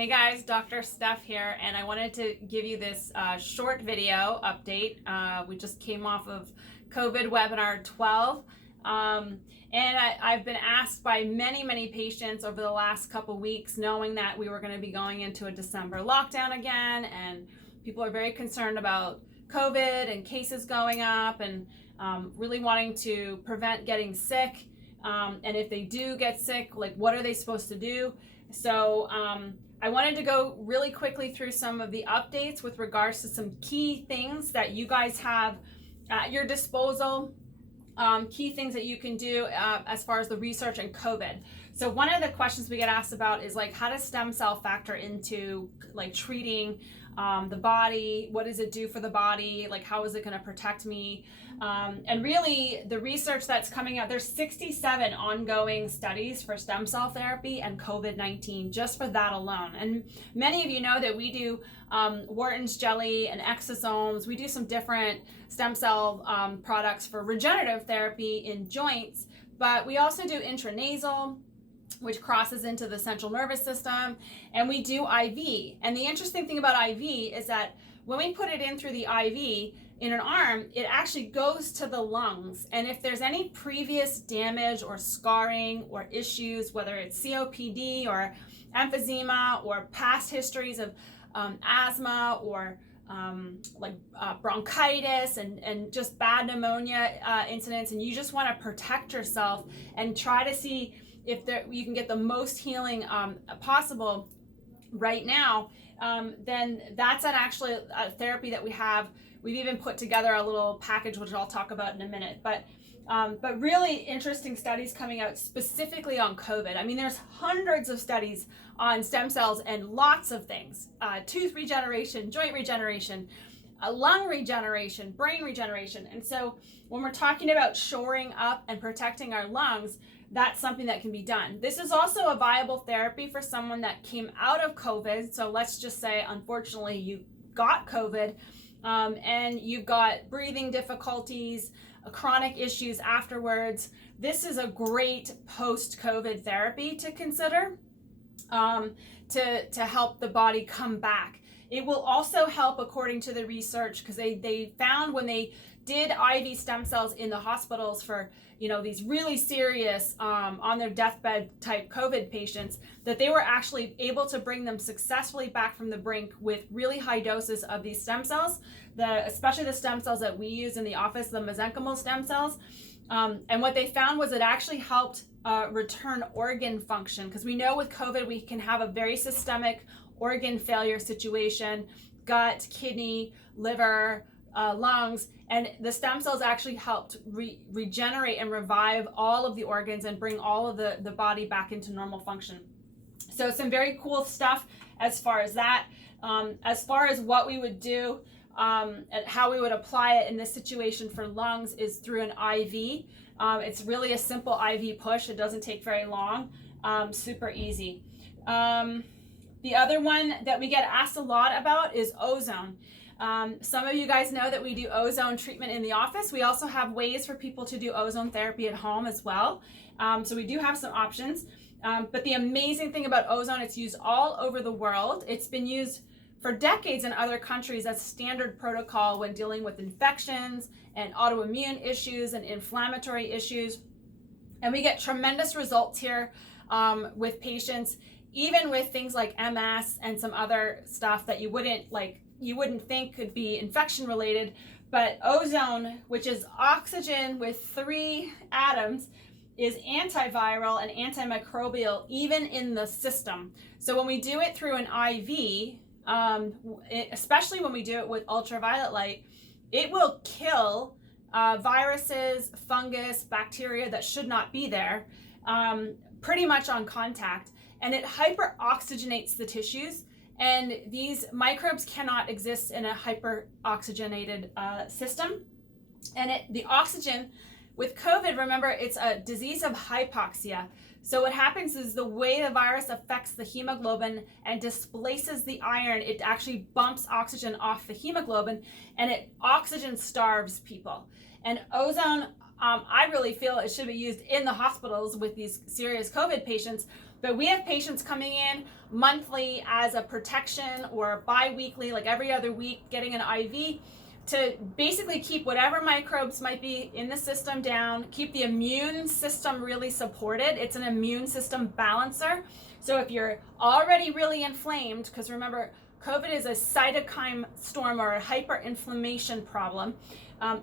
Hey guys, Dr. Steph here, and I wanted to give you this short video update. We just came off of COVID webinar 12, and I've been asked by many patients over the last couple weeks, knowing that we were going to be going into a December lockdown again, and people are very concerned about COVID and cases going up, and really wanting to prevent getting sick. And if they do get sick, like what are they supposed to do? So I wanted to go really quickly through some of the updates with regards to some key things that you guys have at your disposal, key things that you can do as far as the research and COVID. So one of the questions we get asked about is like, how does stem cell factor into like treating the body? What does it do for the body? Like, how is it going to protect me? And really the research that's coming out, there's 67 ongoing studies for stem cell therapy and COVID-19 just for that alone. And many of you know that we do Wharton's jelly and exosomes. We do some different stem cell products for regenerative therapy in joints, but we also do intranasal, which crosses into the central nervous system, and we do IV. And the interesting thing about IV is that when we put it in through the IV in an arm, it actually goes to the lungs. And if there's any previous damage or scarring or issues, whether it's COPD or emphysema or past histories of asthma or bronchitis and just bad pneumonia incidents, and you just want to protect yourself and try to see if you can get the most healing possible right now, then that's actually a therapy that we have. We've even put together a little package, which I'll talk about in a minute. But really interesting studies coming out specifically on COVID. I mean, there's hundreds of studies on stem cells and lots of things. Tooth regeneration, joint regeneration, lung regeneration, brain regeneration. And so when we're talking about shoring up and protecting our lungs, that's something that can be done. This is also a viable therapy for someone that came out of COVID. So let's just say, unfortunately, you got COVID and you've got breathing difficulties, chronic issues afterwards. This is a great post-COVID therapy to consider to help the body come back. It will also help, according to the research, because they found when they did IV stem cells in the hospitals for these really serious on their deathbed type COVID patients, that they were actually able to bring them successfully back from the brink with really high doses of these stem cells, especially the stem cells that we use in the office, the mesenchymal stem cells. And what they found was it actually helped return organ function, because we know with COVID we can have a very systemic organ failure situation, gut, kidney, liver, lungs, and the stem cells actually helped regenerate and revive all of the organs and bring all of the body back into normal function. So some very cool stuff as far as that. As far as what we would do and how we would apply it in this situation for lungs is through an IV. It's really a simple IV push. It doesn't take very long. Super easy. The other one that we get asked a lot about is ozone. Some of you guys know that we do ozone treatment in the office. We also have ways for people to do ozone therapy at home as well. So we do have some options. But the amazing thing about ozone, it's used all over the world. It's been used for decades in other countries as standard protocol when dealing with infections and autoimmune issues and inflammatory issues. And we get tremendous results here with patients, even with things like MS and some other stuff that you wouldn't think could be infection related. But ozone, which is oxygen with 3 atoms, is antiviral and antimicrobial even in the system. So when we do it through an IV, especially when we do it with ultraviolet light, it will kill viruses, fungus, bacteria that should not be there pretty much on contact. And it hyperoxygenates the tissues. And these microbes cannot exist in a hyperoxygenated system. And the oxygen with COVID, remember, it's a disease of hypoxia. So what happens is the way the virus affects the hemoglobin and displaces the iron, it actually bumps oxygen off the hemoglobin, and it oxygen starves people. And ozone, I really feel it should be used in the hospitals with these serious COVID patients, But we have patients coming in monthly as a protection or bi-weekly, like every other week, getting an IV to basically keep whatever microbes might be in the system down, keep the immune system really supported. It's an immune system balancer. So if you're already really inflamed, because remember, COVID is a cytokine storm or a hyperinflammation problem.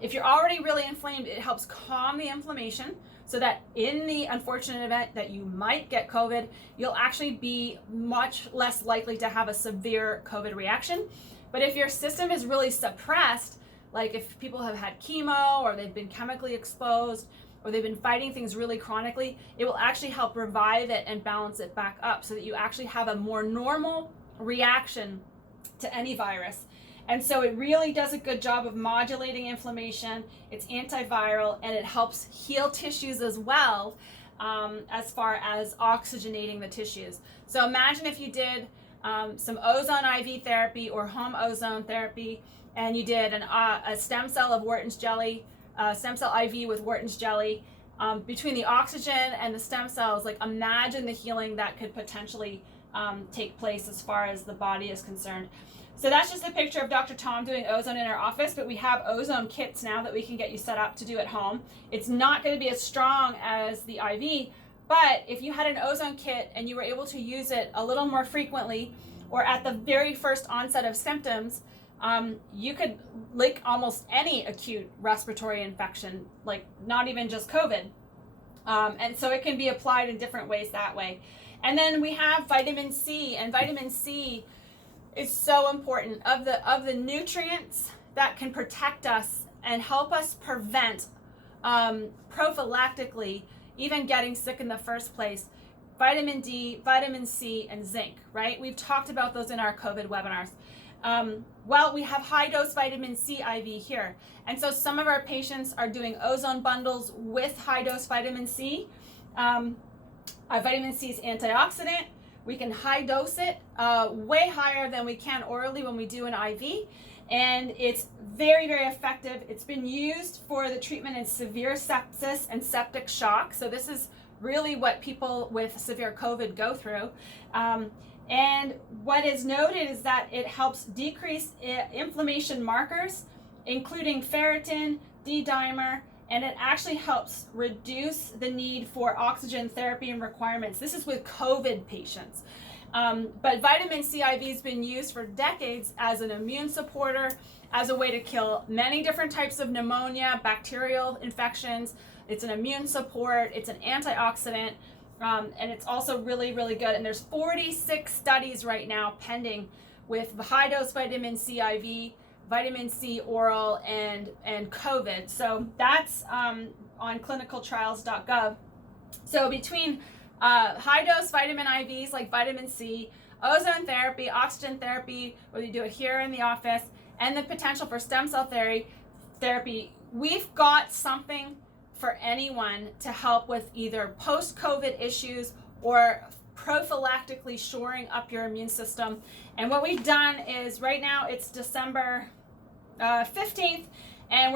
If you're already really inflamed, it helps calm the inflammation so that in the unfortunate event that you might get COVID, you'll actually be much less likely to have a severe COVID reaction. But if your system is really suppressed, like if people have had chemo or they've been chemically exposed or they've been fighting things really chronically, it will actually help revive it and balance it back up so that you actually have a more normal reaction to any virus. And so it really does a good job of modulating inflammation. It's antiviral and it helps heal tissues as well, as far as oxygenating the tissues. So imagine if you did some ozone IV therapy or home ozone therapy, and you did a stem cell of Wharton's jelly, stem cell IV with Wharton's jelly. Between the oxygen and the stem cells, like imagine the healing that could potentially take place as far as the body is concerned. So that's just a picture of Dr. Tom doing ozone in our office, but we have ozone kits now that we can get you set up to do at home. It's not going to be as strong as the IV, but if you had an ozone kit and you were able to use it a little more frequently or at the very first onset of symptoms, you could lick almost any acute respiratory infection, like not even just COVID. And so it can be applied in different ways that way. And then we have vitamin C, and vitamin C is so important. Of the nutrients that can protect us and help us prevent prophylactically even getting sick in the first place, vitamin D, vitamin C, and zinc, right? We've talked about those in our COVID webinars. Well, we have high dose vitamin C IV here. And so some of our patients are doing ozone bundles with high dose vitamin C. Our vitamin C is antioxidant. We can high dose it way higher than we can orally when we do an IV. And it's very, very effective. It's been used for the treatment in severe sepsis and septic shock. So this is really what people with severe COVID go through. And what is noted is that it helps decrease inflammation markers, including ferritin, D-dimer, and it actually helps reduce the need for oxygen therapy and requirements. This is with COVID patients. But vitamin C IV has been used for decades as an immune supporter, as a way to kill many different types of pneumonia, bacterial infections. It's an immune support, it's an antioxidant, and it's also really, really good. And there's 46 studies right now pending with high dose vitamin C IV, vitamin C oral, and COVID. So that's on clinicaltrials.gov. So between high dose vitamin IVs like vitamin C, ozone therapy, oxygen therapy, whether you do it here in the office, and the potential for stem cell therapy, we've got something for anyone to help with either post-COVID issues or prophylactically shoring up your immune system. And what we've done is, right now it's December 15th, and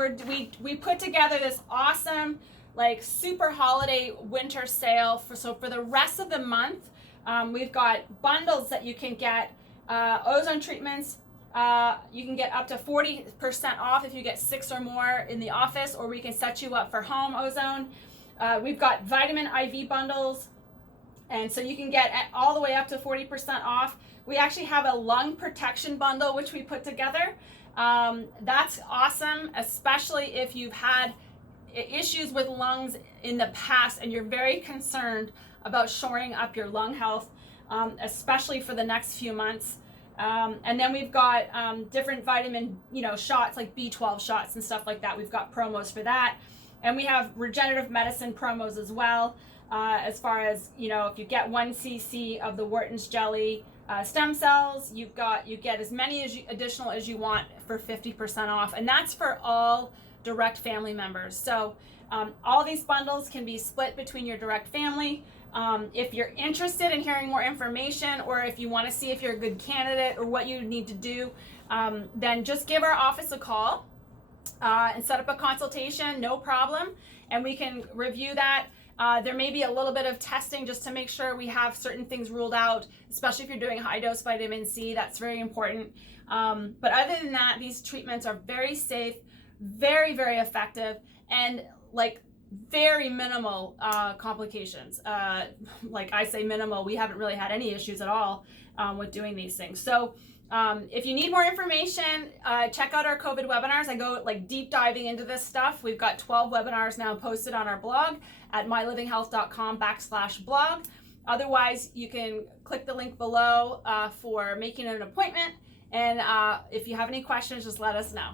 we put together this awesome, like, super holiday winter sale. So for the rest of the month, we've got bundles that you can get, ozone treatments. You can get up to 40% off if you get 6 or more in the office, or we can set you up for home ozone. We've got vitamin IV bundles, and so you can get all the way up to 40% off. We actually have a lung protection bundle, which we put together. That's awesome, especially if you've had issues with lungs in the past and you're very concerned about shoring up your lung health, especially for the next few months. And then we've got different vitamin, shots, like B12 shots and stuff like that. We've got promos for that. And we have regenerative medicine promos as well, as far as, if you get 1 cc of the Wharton's jelly stem cells, you get as many additional as you want for 50% off. And that's for all direct family members. So all these bundles can be split between your direct family. If you're interested in hearing more information, or if you want to see if you're a good candidate or what you need to do, then just give our office a call and set up a consultation, no problem, and we can review that. There may be a little bit of testing just to make sure we have certain things ruled out, especially if you're doing high dose vitamin C. That's very important. But other than that, these treatments are very safe, very, very effective, and like very minimal complications. Like I say minimal, we haven't really had any issues at all with doing these things. So if you need more information, check out our COVID webinars. I go like deep diving into this stuff. We've got 12 webinars now posted on our blog at mylivinghealth.com/blog. Otherwise, you can click the link below for making an appointment. And if you have any questions, just let us know.